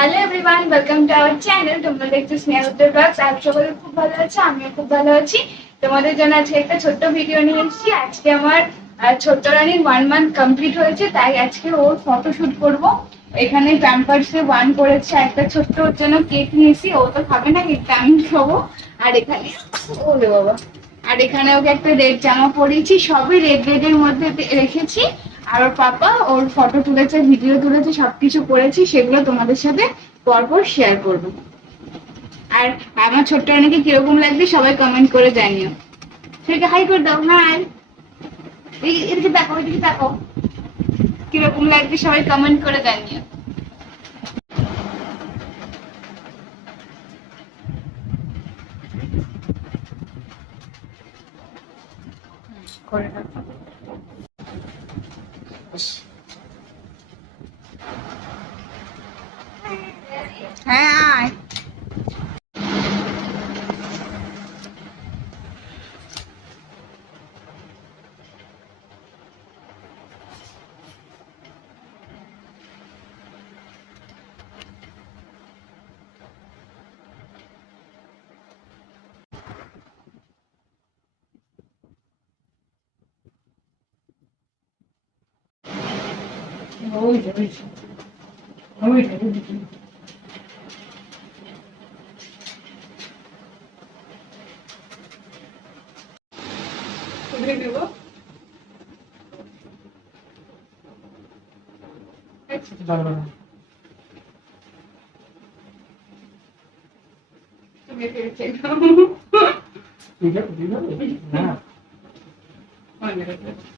Hello everyone welcome to our channel তোমরা দেখছ স্নেহ ব্লগস আর সকলে খুব ভালো আছে, আমিও খুব ভালো আছি। তোমাদের জন্য আজকে একটা ছোট্ট ভিডিও নিয়ে এসেছি। আজকে আমার ছোট্ট রানীর ওয়ান মান্থ কমপ্লিট হয়েছে, তাই আজকে ওর ফটোশুট করব। এখানে প্যাম্পার্সে ওয়ান করেছে, একটা ছোট্ট ওর জন্য কেক নিয়েছি। ও তো খাবে না কেকটা আমি খাব। আর এখানে ওরে বাবা। আর এখানে ওকে একটা রেড জামা পরিয়েছি, সবই রেড রেডের মধ্যে রেখেছি। আর ওর পাপা ওর ফটো তুলেছে ভিডিও তুলেছে, সবকিছু করেছি, সেগুলো তোমাদের সাথে পরপর শেয়ার করব। আর আমার ছোট্ট রানীকে কীরকম লাগবে সবাই কমেন্ট করে জানিও। ঠিক হাই করে দাও হাই এদিকে দেখো এদিকে দেখো কীরকম লাগবে সবাই কমেন্ট করে জানিও। করে হ্যাঁ ঠিক আছে ঠিক আছে না রাখবে